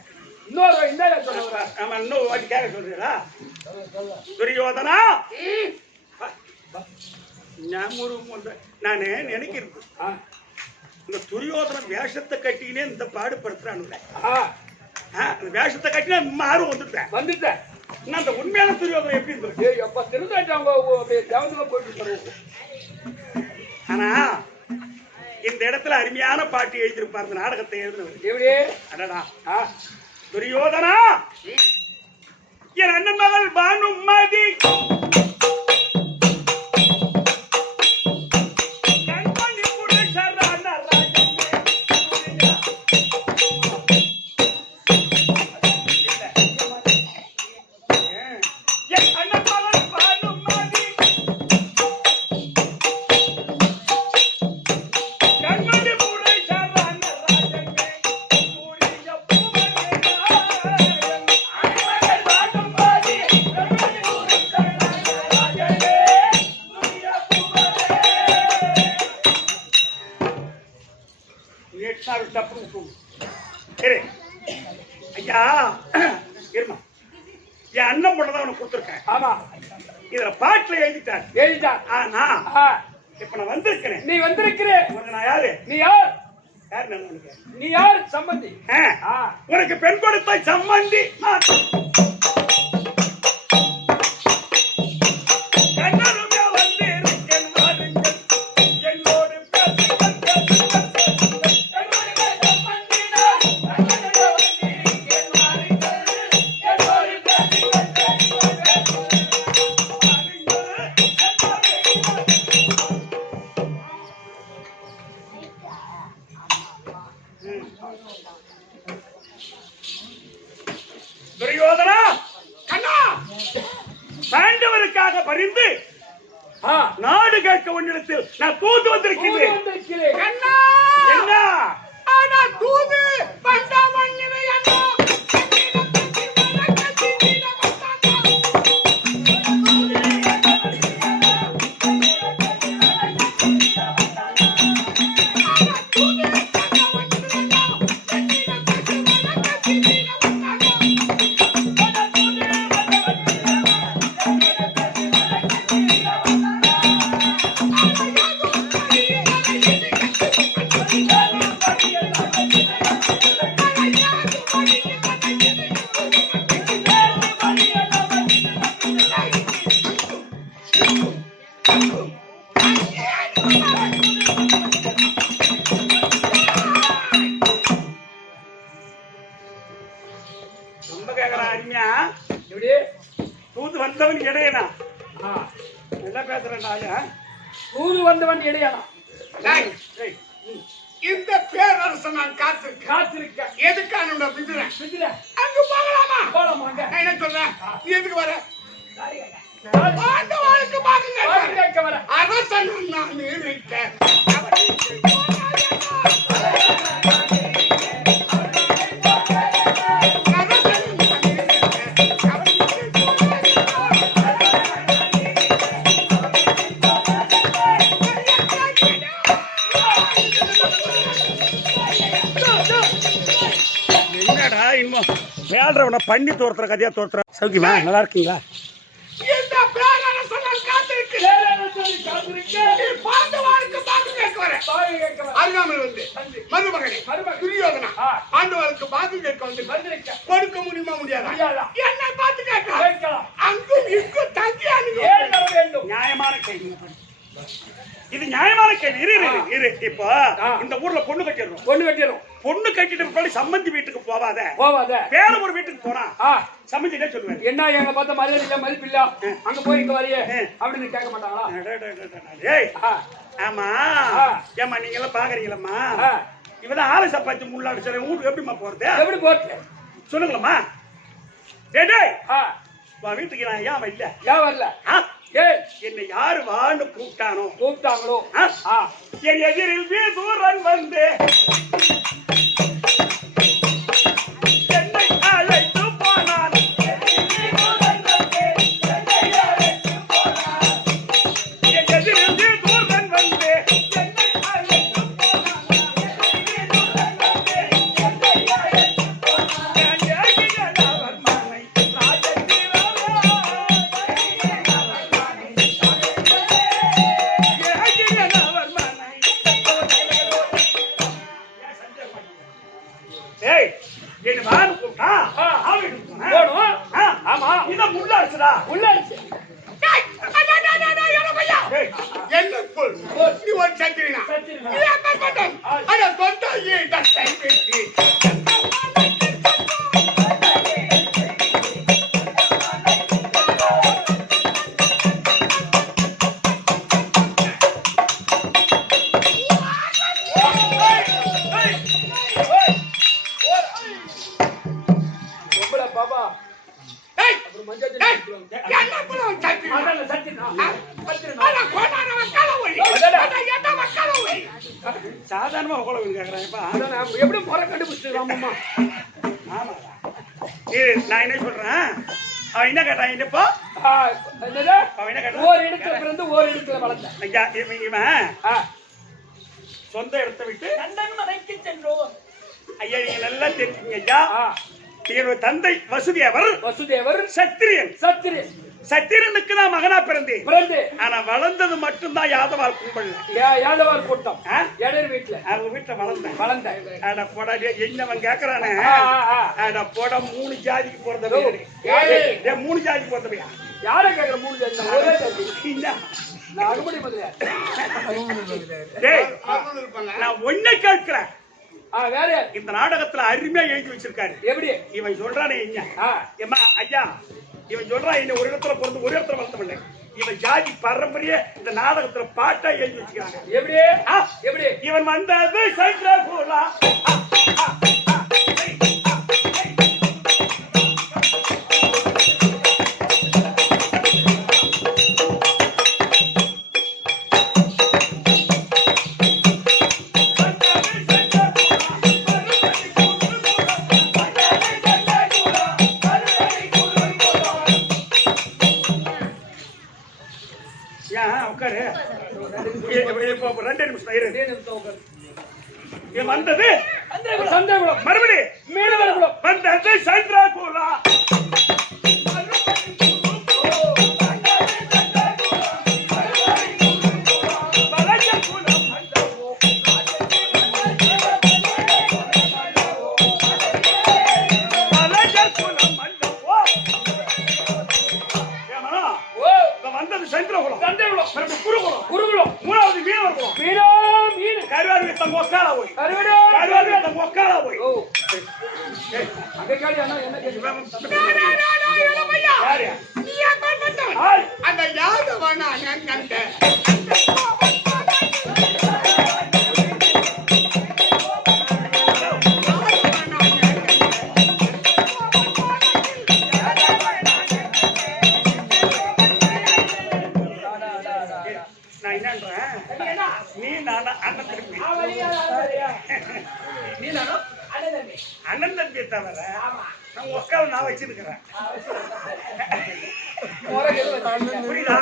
இன்னொரு இந்த சொன்னவரா? ஆமா, இன்னொரு வாட்டி கேட்க சொல்றீங்களா? துரியோதனா நானு நினைக்கிறேன் இந்த துரியோதன வேஷத்தை கட்டினே இந்த பாடுபடுத்துறானுல. வேஷத்தை கட்டினா மாறும் வந்துட்டேன். அந்த உண்மையான துரியோதனை எப்படி இருந்தது? ஆனா இந்த இடத்துல அருமையான பாட்டு எழுதியிருப்பார் நாடகத்தை எழுதினவர். துரியோதனா என் அண்ணன் மகள் பானுமதி என் அண்ணன் பொண்ணு தான் உனக்கு கொடுத்துருக்கேன். ஆமா இதுல பாட்டுல எழுதிட்டார். ஆனா இப்ப நான் வந்திருக்கிறேன். நீ வந்திருக்கிற உனக்கு நான் யாரு? நீ யார்? யாரு நான் உனக்கு? நீ யார்? சம்பந்தி. உனக்கு பெண் கொடுத்த சம்பந்தி. துரியோதனா கண்ணா பாண்டவருக்காக பரிந்து நாடு கேட்க உன்னிடத்தில் நான் தூது வந்திருக்கிறேன். கண்ணா என்ன? ஆனா தூது வந்தா மண்ணிலே அண்ணா ரொம்ப கேக்குறான் அருமையா. எப்படி தூது வந்தவன் இடையனா என்ன பேசுறேன்டா? தூது வந்தவன் இடையானா? இந்த பேரரசன் நான் காத்திருக்கேன். எதுக்கான விதுரன் அங்க போகலாமா? போலாமாங்க. நான் என்ன சொல்றேன்? நீ எதுக்கு வர? ஆண்டவனுக்கு பாக்குங்க வர அரசன் நான் இருக்கேன். என்னடா இன்னும் வேல்றவனை பண்ணி தோர்த்துற கதையா தோர்த்துற. சௌக்கியமா? நல்லா இருக்கீங்களா? இந்த பேரரசன் நான் காத்திருக்கிறேன். பாண்டவனுக்கு பாக்கு கேட்க வர அருகாமல் வந்து மருமகனே துரியோதனா ஆண்டவனுக்கு பாக்கு கேட்க வந்து கொடுக்க முடியுமா? முடியாதா? என்னை பார்த்து கேட்கலாம். அங்கும் இங்கும் தங்கியானு நியாயமான கேள்வி. இது நியாயமான கேள்வி. இரு. இப்போ இந்த ஊர்ல பொண்ணு கட்டிடுறோம். பொண்ணு கட்டிட்டு போய் சம்பந்தி வீட்டுக்கு போவாத வேற ஒரு வீட்டுக்கு போனா சம்பந்தி என்ன சொல்லுவேன்? என்ன எங்க பார்த்த மரியாதை இல்ல மதிப்பு இல்ல அங்க போய் இங்க வரையே அப்படின்னு கேட்க மாட்டாங்களா? ஆமா ஏமா நீங்க எல்லாம் பாக்குறீங்களம்மா, இவதான் ஆளு சப்பாத்தி முள்ளாடு சொல்ல வீட்டுக்கு எப்படிமா போறது? எப்படி போறது சொல்லுங்களம்மா. டேய் வீட்டுக்கு நான் ஏன் இல்ல ஏன் வரல? என்னை யாரு வான்னு கூப்பிட்டாங்களோ என் எதிரில் வீதூரன் வந்து என்னை அழைத்து போனான். என் எதிரில் வீதூரன் வந்து என்னை அழைத்து சாதாரணமா எப்படி முறை கண்டுபிடிச்சிருக்காமம்மா? நான் என்ன சொல்றேன், அவன் என்ன கேட்டான்? என்னப்பா ஒரு இடத்துல பிறந்து ஒரு இடத்துல வளர்ந்த இவன் சொந்த இடத்தை விட்டு நந்தன் மலைக்கு சென்றோம். ஐயா நீங்க நல்லா தெரிஞ்சுங்க ஐயா, என்னுடைய தந்தை வசுதேவர் சத்திரியன். சத்திரனுக்கு நான் மகனா பிறந்தேன். ஆனா வளர்ந்தது மட்டும்தான் யாதவார் கும்பல். யாதவார் கூட்டம் வீட்டுல அவங்க வீட்டுல வளர்ந்தேன். அட போடா என்னவன் கேக்குறானே, அட போட 3 ஜாதிக்கு போறதவே. 3 ஜாதிக்கு போறதவையா? யார கேக்குற 3 ஜாதி? ஒரே ஜாதி. நான் அறுபடி முதல்ல நான் ஒன்ன கேட்கிறேன். வேற இந்த நாடகத்துல அருமையா எழுதி வச்சிருக்காரு. எப்படி இவன் சொல்றானே ஏம்மா ஐயா, இவன் சொல்றான் என்ன ஒரு இடத்துல பிறந்து ஒரு இடத்துல வளர்த்தவில்லை. இவன் ஜாதி பரம்பரைய இந்த நாடகத்துல பாட்டா எழுதி வச்சுக்கிறாங்க. எப்படி இவன் வந்தது சைத்ரா போலா. வந்தது மறுபடி வந்தது சந்திரா போலா. வந்தது சந்திரகுலம், குருகுலம், 3வது வீரகுலம். கருவாரி தங்க ஒக்காலா போய் அந்த யாதவனா அண்ணன் தம்பி தவிர நம்ம உட்கார நான் வச்சிருக்கிறேன். புரியுதா?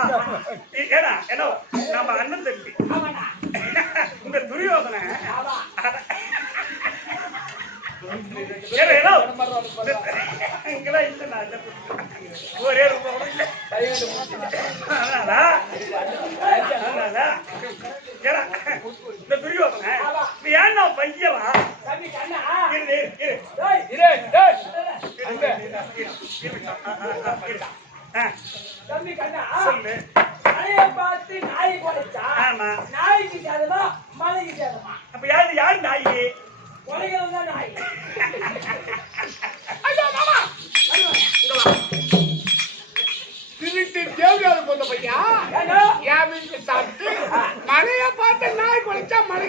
ஏன்னா என்ன நம்ம அண்ணன் தம்பி. இந்த துரியோதனை ஒரே இந்த துரியோதனை ஏன்னா பையலாம் சொல்லு. அப்ப யாரு நாயி? திருட்டு தேவையான கொண்ட பையா என் வீட்டுக்கு சாப்பிட்டு மழைய பார்த்து நாய் குலைச்சா மழை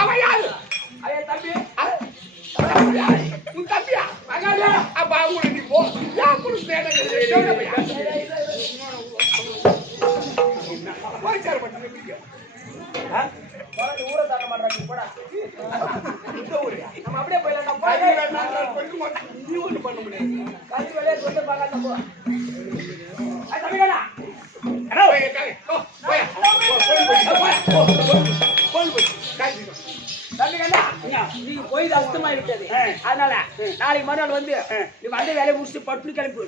அவன் யாரு? உன் தம்பியா? அப்ப அவங்க நீ போ. யாரு ஊரை தாண்ட மாட்டாங்க. போடா இந்த ஊரியா? நம்ம அப்படியே போயிடலாம். நீ ஒண்ணு பண்ண முடியாது. கல்வி வேலையை சொல்லிட்டு பார்க்காத போ. நீங்க போய் அர்த்தமா இருக்கிறது. அதனால நாளைக்கு மறுநாள் வந்து நீ வந்த வேலையை முடிச்சுட்டு பட்டு கிளம்பி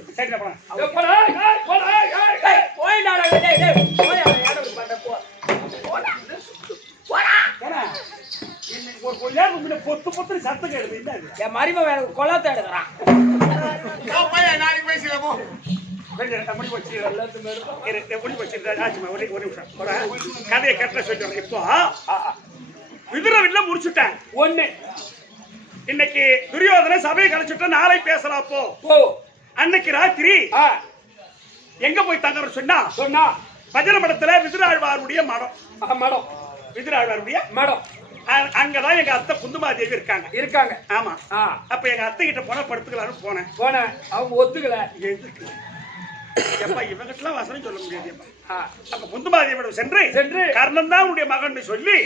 பொத்து பொத்து சத்தம் கேடுது. என் மரும கொலாத்த எடுக்கிறான். நாளைக்கு பேசுற போ. கதையை கட்ட சொல்றேன். இப்போ விதுரவில்ல முடிச்சுட்டேன். ஒண்ணு இன்னைக்கு துரியோதனை சபையை கலைச்சுட்ட, நாளை பேசலாம். போ. அன்னைக்கு ராத்திரி எங்க போய் தங்கறோம் சொன்னா பஜன மடத்துல விதுராழ்வாருடைய மடம். விதுராழ்வாருடைய மடம். அங்கதான் எங்க அத்தை குந்துமாதேவி இருக்காங்க. ஆமா. அப்ப எங்க அத்தை கிட்ட போனா படுத்துக்கலாம்னு போனேன். அவங்க ஒத்துக்கல. எதுக்கு? எப்பா இவங்கிட்டலாம் வசனம் சொல்ல முடியாது. அப்ப குந்தமாதேவியிடம் சென்று கர்ணன் தான் உன்னுடைய மகன் சொல்லி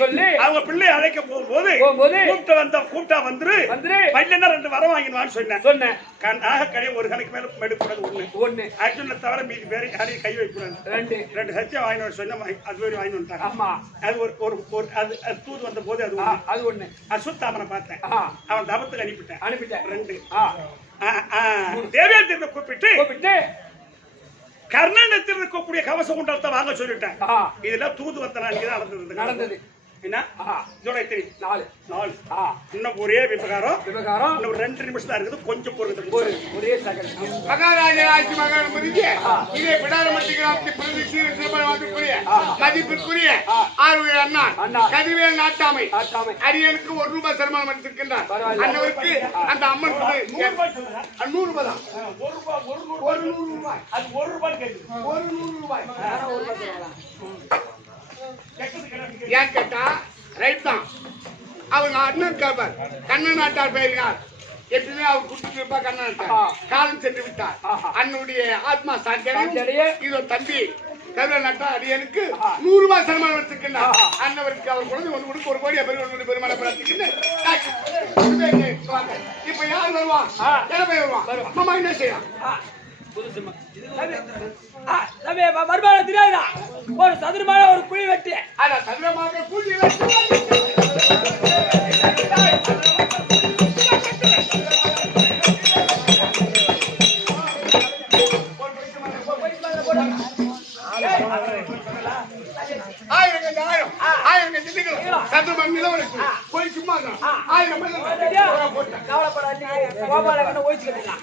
அவங்க பிள்ளை அழைக்க போகும்போது கூப்பிட்டா வந்துரு பையனா 2 வரம் வாங்கிடுவான்னு சொன்னேன். நாகக்கடை ஒரு கணக்கு மேல எடுக்கூடாது ஒண்ணு அர்ஜுனை தவிர மீதி பேரு யாரையும் கை வைக்கூடாது. 2 சத்தியம் வாங்கினு சொன்ன அது பேர் வாங்கி வந்துட்டாங்க. அது ஒரு அது தூது வந்த போது அது ஒண்ணு அஸ்வத்தாமனை பார்த்தேன். அவன் தபத்துக்கு அனுப்பிட்டேன். 2 தேவேந்திரனை கூப்பிட்டு கர்ணனத்தில் இருக்கக்கூடிய கவச குண்டலத்தை வாங்க சொல்லிட்டேன். இதெல்லாம் தூது வந்த நாளைக்கு தான் நடந்தது. என்ன இதோட 4 இன்னும் ஒரே விவகாரம் இன்னும் 2 நிமிஷம் தான் இருக்குது. கொஞ்சம் பொறுத்து ஒரே சகல் மகாராஜாட்சி மகன் முடிஞ்சு இதே பிடாரமட்டி கிராமத்தை பிரதிஷ்டை சிறப்பாகக்கூடிய மதிப்பிற்குரிய ஆறுயிர் அண்ணா கதிர்வேல் நாட்டாமை அரியனுக்கு ₹1 சன்மானம் அளித்திருக்கின்றார். அன்னவருக்கு அந்த அம்மன் 100 ரூபாய் தான். ₹100 அது ₹1 கேட்குது. ₹100 ஏன் கேட்டா ரைட் தான். அவர் அண்ணன் கேப்பார் கண்ணன் நாட்டார் பெயரினார். எப்பயுமே அவர் குடுத்துட்டு இருப்பா கண்ணன் காலம் சென்று விட்டார். அண்ணனுடைய ஆத்மா சாந்தியடைய இதோ தம்பி கதிரவேல் நாட்டார் அரியனுக்கு ₹100 சன்மானம் எடுத்துக்கின்றார். அண்ணவருக்கு அவர் குழந்தை ஒன்று கொடுக்க 1 கோடி பேர் பெருமாளை பிரார்த்திக்கிட்டு இப்ப யார் வருவான்? வருவான் மாமா என்ன செய்யலாம்? வருமான தெரியாதா? ஒரு சதுரமான ஒரு குழி வெட்டி சதுரமாக குழி வெட்டி சதுரமாக நிலவரத்து போய் சும்மா 1000 கவலைப்பட ஓய்ச்சி கட்டிக்கலாம்.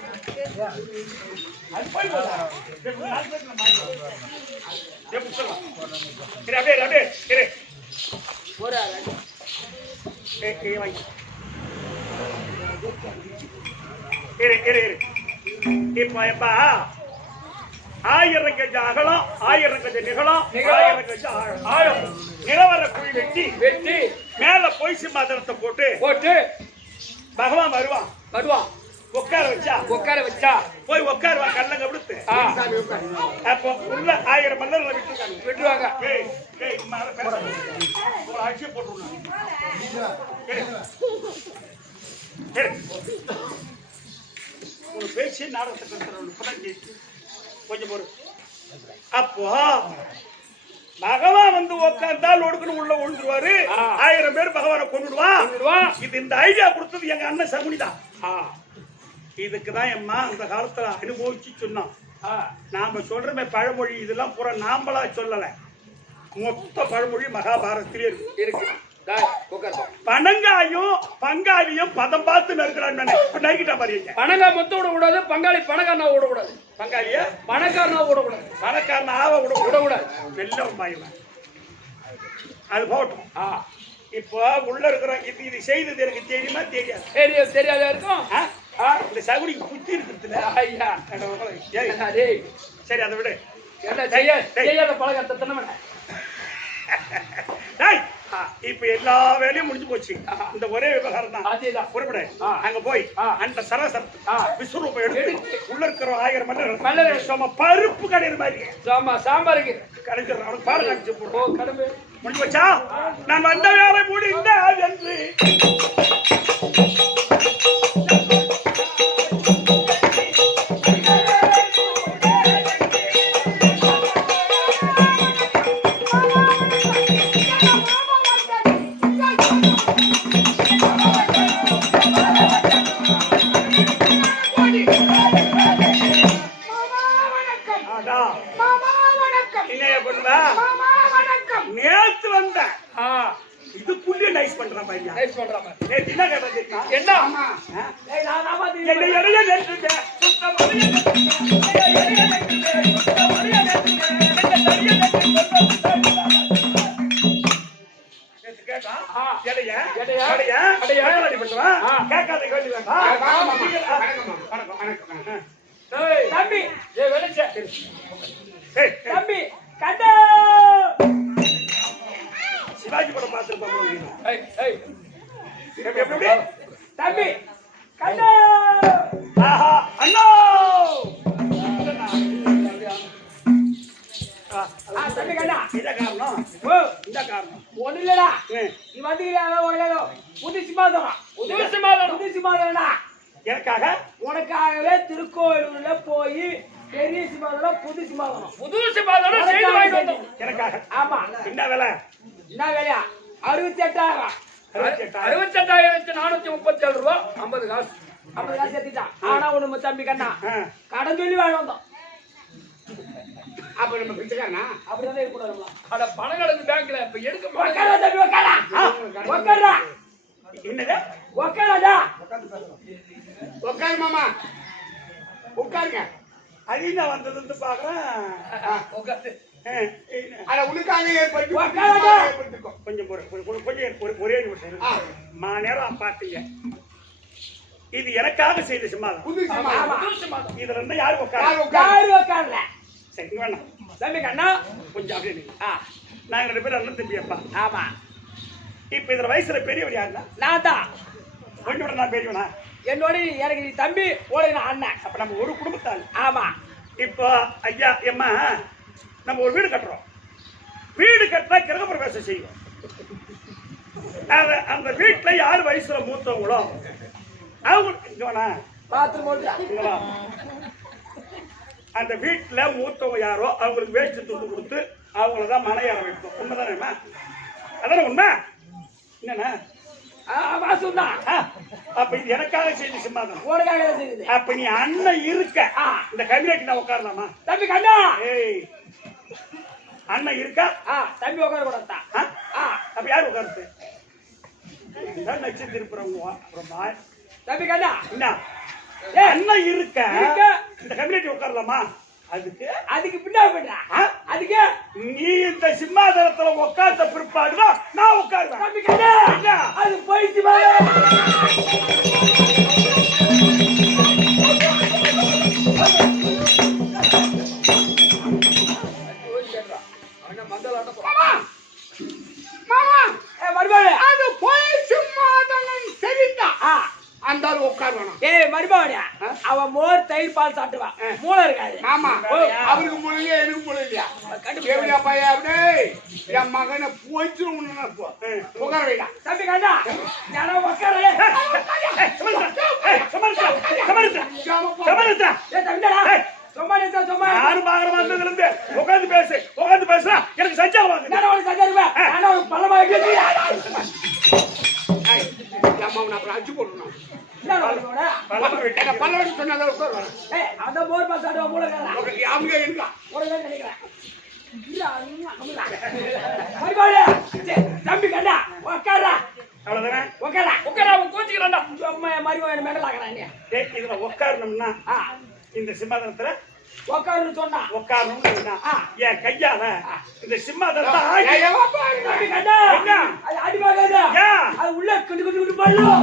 இப்ப 1000 கஜ அகலம் 1000 கஜ நிகழம் 1000 கஜ ஆழம் நிலவர குழி வெட்டி மேல போய் சிம்மாசனத்தை போட்டு பகவான் வருவான். உட்கார வச்சா போய் உட்காருவா கண்ணங்க விடுத்து. அப்போ உள்ள 1000 மல்லர்களை விட்டுருவாங்க. ஆட்சியை போட்டுருவாங்க. ஒரு பேச்சு நாடகத்தை கொஞ்சம் பொறு. அப்போ பகவான் வந்து உட்கார்ந்தால் ஒடுக்கணும் உள்ள ஒழுந்துருவாரு. 1000 பேர் பகவானை கொண்டுடுவான். இது இந்த ஐடியா கொடுத்தது எங்க அண்ணன் சகுனிதான். இதுக்குதான் எம்மா அந்த காலத்துல அனுபவிச்சு சொன்னோம். நாம சொல்றமே பழமொழி இதெல்லாம் பூரா நாமளா சொல்லல. மொத்த பழமொழி மகாபாரத்திலே இருக்கு. பனங்காயும் பங்காளியும் பதம் பார்த்து நறுக்கிறான் பாருங்க. பனங்காய் மொத்தம் விடக்கூடாது. பங்காளி பணக்காரனா விடக்கூடாது. பங்காளிய பணக்காரனா விடக்கூடாது. பணக்காரனா விடக்கூடாது. நல்ல பாயுமா அது போட்டும். இப்போ உள்ள இருக்கிறோம். இது செய்தது எனக்கு தெரியுமா தெரியாத இருக்கும். இந்த சகுனிக்கு புத்தி இருக்குதுல. ஐயா சரி அதை விட என்ன செய்யாத பழக்கத்தை இப்ப எல்லா வேலையும் முடிஞ்சு போச்சு. இந்த ஒரே விவகாரம் தான். புறப்பட அங்க போய் அந்த சராசரத்து விஸ்வரூபம் எடுத்து உள்ள இருக்கிற 1000 மல்லர்கள் பருப்பு கடையிற மாதிரி சாம்பாருக்கு கடைஞ்சிடறோம். அவனுக்கு பாடம் காமிச்சு போடுவோம். முடிஞ்சு போச்சா? நான் வந்த வேலை முடிந்த என்று நேத்து வந்த இதுக்குள்ளே நைஸ் பண்றான் பையன். என்ன கேட்டா என்ன தம்பி சிவாஜி படம் பார்த்துருப்பாங்க. தம்பி அண்ணா திருக்கோயிலூர்ல போய் பெரிய சிமாதனம் புது சிமாதனம் செய்து வாங்கிட்டு வந்தோம் எனக்காக. ஆமா. என்ன விலை? என்ன வேலையா? 68,000. 68,437 ரூபா 50 காசு. 50 காசு எடுத்துட்டான். ஆனா ஒண்ணு தம்பி கண்ணா, கடன் சொல்லி வாங்க வந்தோம். அப்ப நம்ம பிச்சைக்காரனா? அப்படிதான் இருக்கக்கூடாது. அட பணம் கிடக்கு பேங்க்ல இப்ப எடுக்க உக்காரா தம்பி, உக்காரா. உக்காரா. என்னது? உக்காராடா. உட்காரு மாமா, உட்காருங்க. அடினா வந்தது பாக்குறேன். உக்காரு. அட உனக்காக உட்காருடா. ஏற்படுத்திருக்கோம். கொஞ்சம் ஒரே நிமிஷம். நேரம் பாத்தீங்க. இது எனக்காக செய்த சிம்மாதம். புது சிமாதனம். இதுல இருந்தா யாரு உட்காரு? யாரு உக்காரல? சரி வேணாம். தம்பி கண்ணா, கொஞ்சம் அப்படியே நில்லு. நாங்க 2 பேரும் அண்ணன் தம்பி அப்பா. ஆமா. இப்ப இதுல வயசுல பெரியவர் யாருன்னா? நான் தான். கொஞ்சம் கூட நான் பெரியவனா? என்னோட எனக்கு நீ தம்பி, உனக்கு நான் அண்ணன். அப்ப நம்ம ஒரு குடும்பத்தால். ஆமா. இப்போ ஐயா எம்மா நம்ம ஒரு வீடு கட்டுறோம். வீடு கட்டினா கிரகப்பிரவேசம் செய்வோம். அந்த வீட்டுல யார் வயசுல மூத்தவங்களோ அவங்க இங்க வேணா பாத்ரூம் ஓடுறா. அந்த வீட்டுல மூத்தவங்க யாரோ அவங்களுக்கு வேஷ்டி துண்டு கொடுத்து அவங்களதான் மனையார வைப்போம். உண்மைதானேம்மா? அதான உண்மை? என்னண்ணா? வாசுதான். அப்ப இது எனக்காக செய்தி சிம்மாதம். உனக்காக தான் செய்யுது. அப்ப நீ அண்ணன் இருக்க இந்த கம்யூனிட்டி நான் உட்காரலாமா? தம்பி கண்ணா. ஏய் அண்ணன் இருக்கா? தம்பி உட்கார கூடாது. அப்ப யாரு உட்காருது? நச்சு திருப்புறவங்க. தம்பி கண்ணா, என்ன அண்ணன் இருக்க இந்த கம்யூனிட்டி உட்காரலாமா? அதுக்கு பின்னா அதுக்கு நீ இந்த சிம்மாதனத்துல உட்கார்ந்த பிற்பாடுதான் நான் உட்காருவேன். தம்பி கண்ணா, அது போயிடுச்சு. அது போய் சிம்மாதனம் சரிந்தா அந்த உட்கார் வேணும். ஏய் மருமகனே, அவன் மோர் தயிர் பால் சாப்பிடுவான். மூளை இருக்காது. ஆமா, அவருக்கு மூளையில எனக்கு மூளையிலையா? எப்படியா பையன்? அப்படியே என் மகனை போயிட்டு உட்கார வைடா. தம்பி கண்ணா, நான் உட்கார. யாரும் பாக்குற மாதிரி இருந்து உட்காந்து பேசு. உட்காந்து பேசுறா எனக்கு சஞ்சா வாங்க. அம்மாவை அப்புறம் அடிச்சு போடணும். அவங்க இருக்கா தம்பி கண்ணா உட்காரா. அவ்வளவுதானே? கோச்சுக்கிறான்டா. மருமகன் மெடல் ஆகிறான். இதுல உட்காரணும்னா இந்த சிம்மாதனத்துல உட்காருன்னு சொன்னா உட்காரணும்னா என் கையால இந்த சிம்மாதனத்தை அடிப்பாங்க. அது உள்ள கிண்டு கிண்டு கிண்டு பண்ணும்.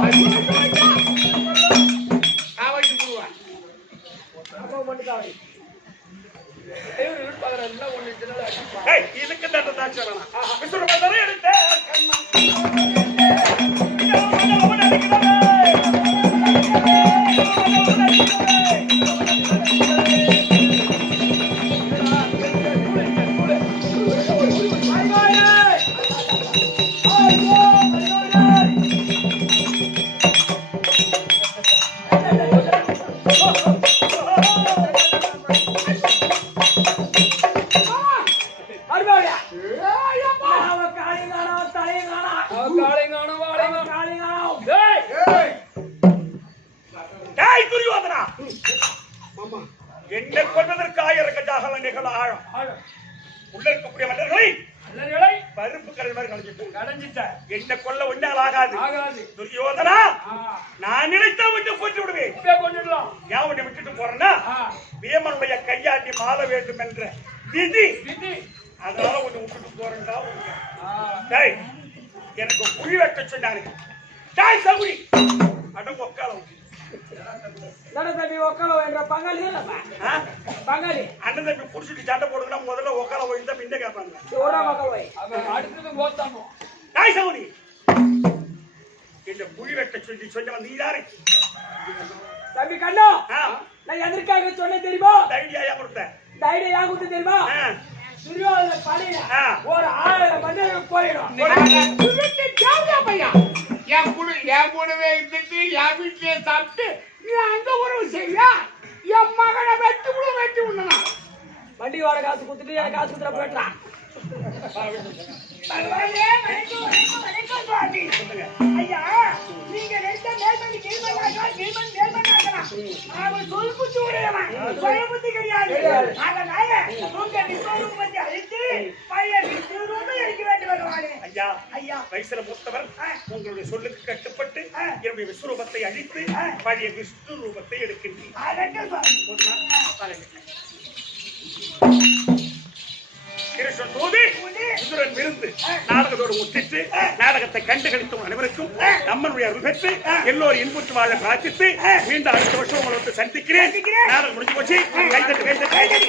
இதுக்கு தான் சொல்லலாம். எடுத்த என்ன கொள்வதற்கு ஆயிரக்கட்டாக வேண்டிய ஆழம் உள்ள இருக்கக்கூடிய மன்னர்களை பருப்பு கடல் கலைஞ்சிட்ட என்ன கொல்ல ஒன்றால் ஆகாது. துரியோதனா, நான் நினைத்தா விட்டு போட்டு விடுவேன். ஏன் உன்னை விட்டுட்டு போறேன்னா பீமனுடைய கையாண்டி மாற வேண்டும் என்ற விதி. அதனால உன்னை விட்டுட்டு போறேன்டா. எனக்கு குழி வெட்ட சொன்னாரு. தாய் சகுடி அடம் ஒக்காலம் தம்பி ஒக்கால என்ற பங்காளி பங்காளி அண்ணன் தம்பி புடிச்சிட்டு சண்டை போடுங்கன்னா முதல்ல ஒக்கால போயிருந்தா பின்ன கேட்பாங்க. தாய் சகுடி இந்த குழி வெட்ட சொல்லி சொன்ன வந்து யாரு? தம்பி கண்ணா, நான் எதற்காக சொன்ன தெரியுமா? தைரியா கொடுத்த தைரியம் யா கொடுத்து தெரியுமா? துரியோதன படையில ஒரு 1000 மன்னர்கள் போயிடும். என் கூடவே இருந்துட்டு என் வீட்டிலே சாப்பிட்டு நீ அந்த உறவு சரியா? வண்டி வாடகை காசு கொடுத்துட்டு எனக்கு காசு கொடுத்துட போயிட்டான். பரவாயில்லை, வணக்கம், வணக்கம், வணக்கம் சுவாமி. ஐயா, நீங்க ரெண்டு மேல்மணி மேல்மண்ணாக்கலாம். அவன் சொல் புத்தி உடையவன், சுய புத்தி கிடையாது. அதனால உங்க விஸ்வரூபத்தை அழித்து பழைய விஸ்வரூபத்தை அழிக்க வேண்டும் பகவானே. ஐயா ஐயா, வயசுல மூத்தவர் உங்களுடைய சொல்லுக்கு கட்டுப்பட்டு என்னுடைய விஸ்வரூபத்தை அழித்து பழைய விஷ்ணு ரூபத்தை எடுக்கின்றேன். அதற்கு சுவாமி. கிருஷ்ணன் தூது விதுரன் விருந்து நாடகத்தோடு முற்றிட்டு நாடகத்தை கண்டுகளித்தும் அனைவருக்கும் நம்மளுடைய அருள் பெற்று எல்லோரும் இன்புற்று வாழ பிரார்த்தித்து மீண்டும் அடுத்த வருஷம் உங்களை வந்து சந்திக்கிறேன். நாடகம் முடிஞ்சு போச்சு. கைத்தட்டு கைத்தட்டு.